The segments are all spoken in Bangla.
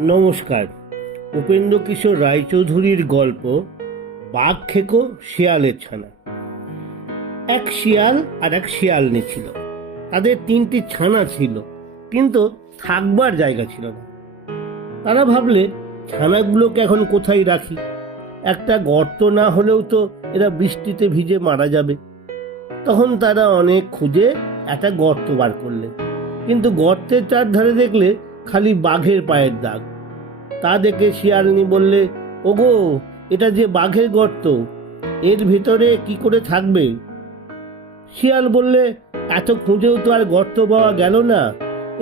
নমস্কার। উপেন্দ্র কিশোর রায়চৌধুরীর গল্প বাঘ খেকো শিয়ালের ছানা। এক শিয়াল আর এক শিয়ালনি ছিল। তাদের 3টি ছানা ছিল, কিন্তু থাকবার জায়গা ছিল না। তারা ভাবলে, ছানাগুলোকে এখন কোথায় রাখি? একটা গর্ত না হলেও তো এরা বৃষ্টিতে ভিজে মারা যাবে। তখন তারা অনেক খুঁজে একটা গর্ত বার করলেন, কিন্তু গর্তের চারধারে দেখলে খালি বাঘের পায়ের দাগ। তা দেখে শিয়ালনি বললে, ওগো, এটা যে বাঘের গর্ত, এর ভিতরে কি করে থাকবে? শিয়াল বললে, এত খুঁজেও তো আর গর্ত পাওয়া গেল না,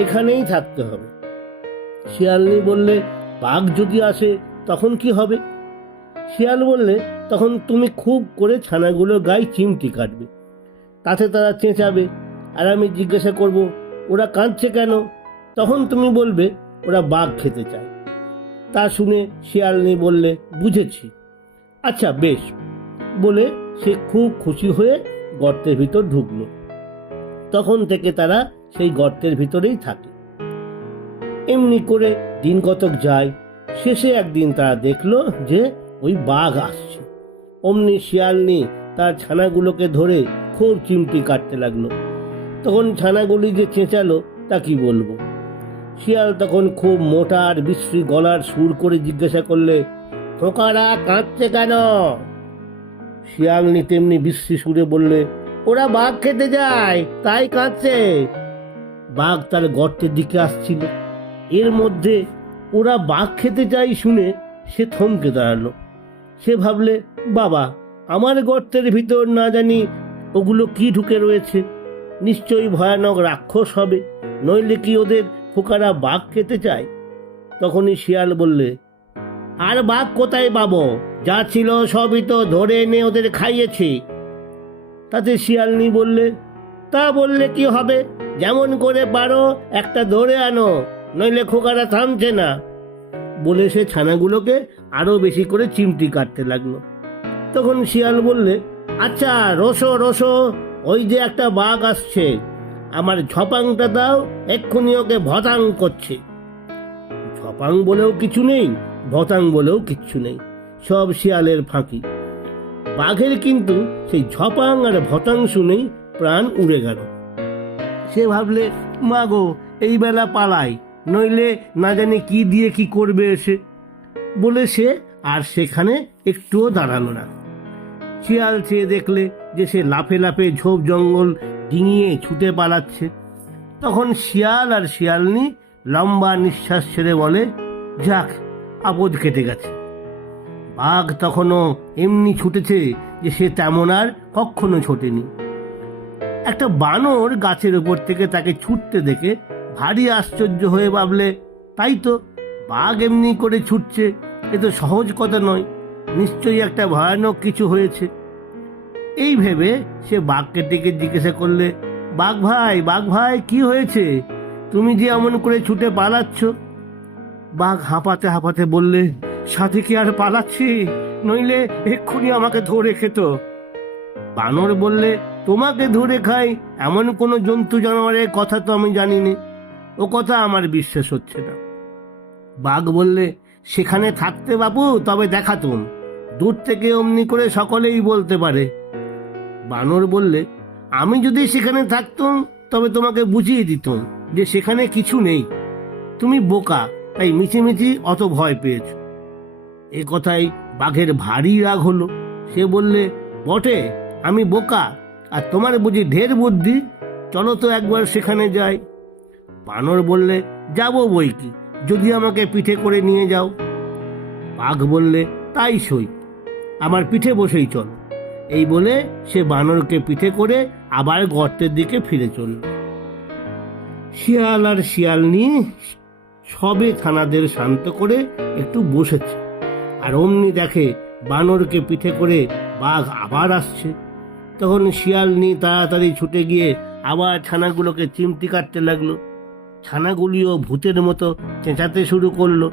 এখানেই থাকতে হবে। শিয়ালনি বললে, বাঘ যদি আসে তখন কি হবে? শিয়াল বললে, তখন তুমি খুব করে ছানাগুলো গায়ে চিমটি কাটবে, তাতে তারা চেঁচাবে, আর আমি জিজ্ঞাসা করব, ওরা কাঁদছে কেন? তখন তুমি বলবে, ওরা বাঘ খেতে চায়। তা শুনে শিয়ালনি বললে, বুঝেছি, আচ্ছা বেশ, বলে সে খুব খুশি হয়ে গর্তের ভিতর ঢুকলো। তখন থেকে তারা সেই গর্তের ভিতরেই থাকে। এমনি করে দিন কতক যায়। শেষে একদিন তারা দেখলো যে ওই বাঘ আসছে। অমনি শিয়ালনি তার ছানাগুলোকে ধরে খুব চিমটি কাটতে লাগলো। তখন ছানাগুলি যে চেঁচালো তা কি বলবো। শিয়াল তখন খুব মোটা আর বিশ্রী গলার সুর করে জিজ্ঞাসা করলে, খোকারা কাঁদছে কেন? শিয়ালনি তেমনি বিশ্রী সুরে বললে, ওরা বাঘ খেতে যায়, তাই কাঁদছে। বাঘ তার গর্তের দিকে আসছিল। এর মধ্যে ওরা বাঘ খেতে চাই শুনে সে থমকে দাঁড়ালো। সে ভাবলে, বাবা, আমার গর্তের ভিতর না জানি ওগুলো কি ঢুকে রয়েছে, নিশ্চয়ই ভয়ানক রাক্ষস হবে, নইলে কি ওদের খোকারা বাঘ খেতে চায়। তখনই শিয়াল বললে, আর বাঘ কোথায় পাবো? যা ছিল সবই তো ধরে এনে ওদের খাইয়েছি। তাতে শিয়ালনি বললে, তা বললে কি হবে? যেমন করে পারো একটা ধরে আনো, নইলে খোকারা থামছে না। বলে সে ছানাগুলোকে আরো বেশি করে চিমটি কাটতে লাগলো। তখন শিয়াল বললে, আচ্ছা রোসো রোসো, ওই যে একটা বাঘ আসছে, আমার ঝপাংটা দাও, এক্ষুনি ওকে ভতাং করছে। ঝপাং বলেও কিছু নেই, ভতাং বলেও কিচ্ছু নেই, সব শিয়ালের ফাঁকি। বাঘের কিন্তু সেই ঝপাং আর ভতাং শুনেই প্রাণ উড়ে গেল। সে ভাবলে, মা গো, এই বেলা পালাই, নইলে না জানি কি দিয়ে কি করবে এসে। বলে সে আর সেখানে একটুও দাঁড়ালো না। শিয়াল চেয়ে দেখলে যে সে লাফে লাফে ঝোপ জঙ্গল ডিঙিয়ে ছুটে পালাচ্ছে। তখন শিয়াল আর শিয়ালনি লম্বা নিঃশ্বাস ছেড়ে বলে, যাক, আপদ কেটে গেছে। বাঘ তখনও এমনি ছুটেছে যে সে তেমন আর কখনো ছোটেনি। একটা বানর গাছের উপর থেকে তাকে ছুটতে দেখে ভারী আশ্চর্য হয়ে ভাবলে, তাই তো, বাঘ এমনি করে ছুটছে, এ তো সহজ কথা নয়, নিশ্চয়ই একটা ভয়ানক কিছু হয়েছে। এই ভেবে সে বাঘকে ডেকে জিজ্ঞাসা করলে, বাঘ ভাই, কি হয়েছে? তুমি যে এমন করে ছুটে পালাচ্ছ? বাঘ হাঁপাতে হাঁপাতে বললে, সাথে কি আর পালাচ্ছি, নইলে এক্ষুনি আমাকে ধরে খেত। বানর বললে, তোমাকে ধরে খাই এমন কোনো জন্তু জানোয়ারের কথা তো আমি জানি নে, ও কথা আমার বিশ্বাস হচ্ছে না। বাঘ বললে, সেখানে থাকতে বাবু তবে দেখাতুম, দূর থেকে অমনি করে সকলেই বলতে পারে। বানর বললে, আমি যদি সেখানে থাকতুম তবে তোমাকে বুঝিয়ে দিতুম যে সেখানে কিছু নেই, তুমি বোকা, তাই মিছিমিছি অত ভয় পেয়েছ। এ কথাই বাঘের ভারী রাগ হলো। সে বললে, বটে, আমি বোকা, আর তোমার বুঝি ঢের বুদ্ধি, চলো তো একবার সেখানে যাই। বানর বললে, যাবো বই কি, যদি আমাকে পিঠে করে নিয়ে যাও। বাঘ বললে, তাই সই, আমার পিঠে বসেই চল। এই বলে সে বানরকে পিঠে করে আবার গর্তের দিকে ফিরে চলল। শিয়াল আর শিয়ালনি সবে ছানাদের শান্ত করে একটু বসেছে, আর অমনি দেখে বানরকে পিঠে করে বাঘ আবার আসছে। তখন শিয়ালনি তাড়াতাড়ি ছুটে গিয়ে আবার ছানাগুলোকে চিমটি কাটতে লাগলো। ছানাগুলিও ভূতের মতো চেঁচাতে শুরু করলো।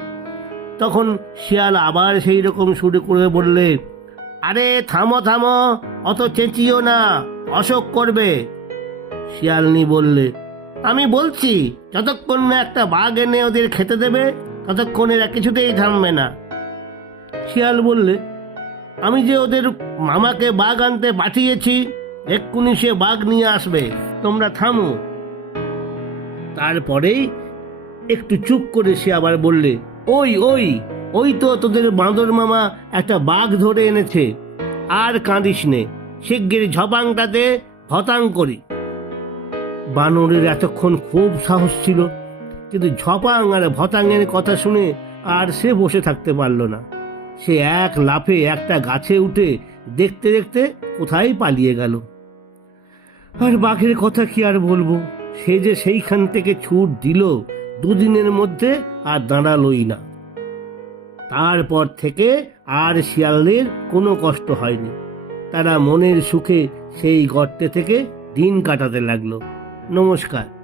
তখন শিয়াল আবার সেই রকম শুরু করে বললে, আরে থামো থামো, অত চেঁচিও না, অশোক করবে। শিয়ালনি বললে, আমি বলছি, যতক্ষণ না একটা বাঘ এনে ওদের খেতে দেবে ততক্ষণ এরা কিছুতেই থামবে না। শিয়াল বললে, আমি যে ওদের মামাকে বাঘ আনতে পাঠিয়েছি, এক্ষুনি সে বাঘ নিয়ে আসবে, তোমরা থামো। তারপরেই একটু চুপ করে সে আবার বললে, ওই ওই ওই তো তোদের বাঁদর মামা একটা বাঘ ধরে এনেছে। আর কাঁদিস নে, শিগগির ঝপাংটাতে ভতাং করি। বানরের এতক্ষণ খুব সাহস ছিল, কিন্তু ঝপাং আর ভতাঙের কথা শুনে আর সে বসে থাকতে পারল না। সে এক লাফে একটা গাছে উঠে দেখতে দেখতে কোথায় পালিয়ে গেল। আর বাঘের কথা কি আর বলবো, সে যে সেইখান থেকে ছুট দিল, দুদিনের মধ্যে আর দাঁড়ালোই না। তারপর থেকে আর শিয়ালদের কোনো কষ্ট হয়নি। তারা মনের সুখে সেই গর্তে থেকে দিন কাটাতে লাগলো। নমস্কার।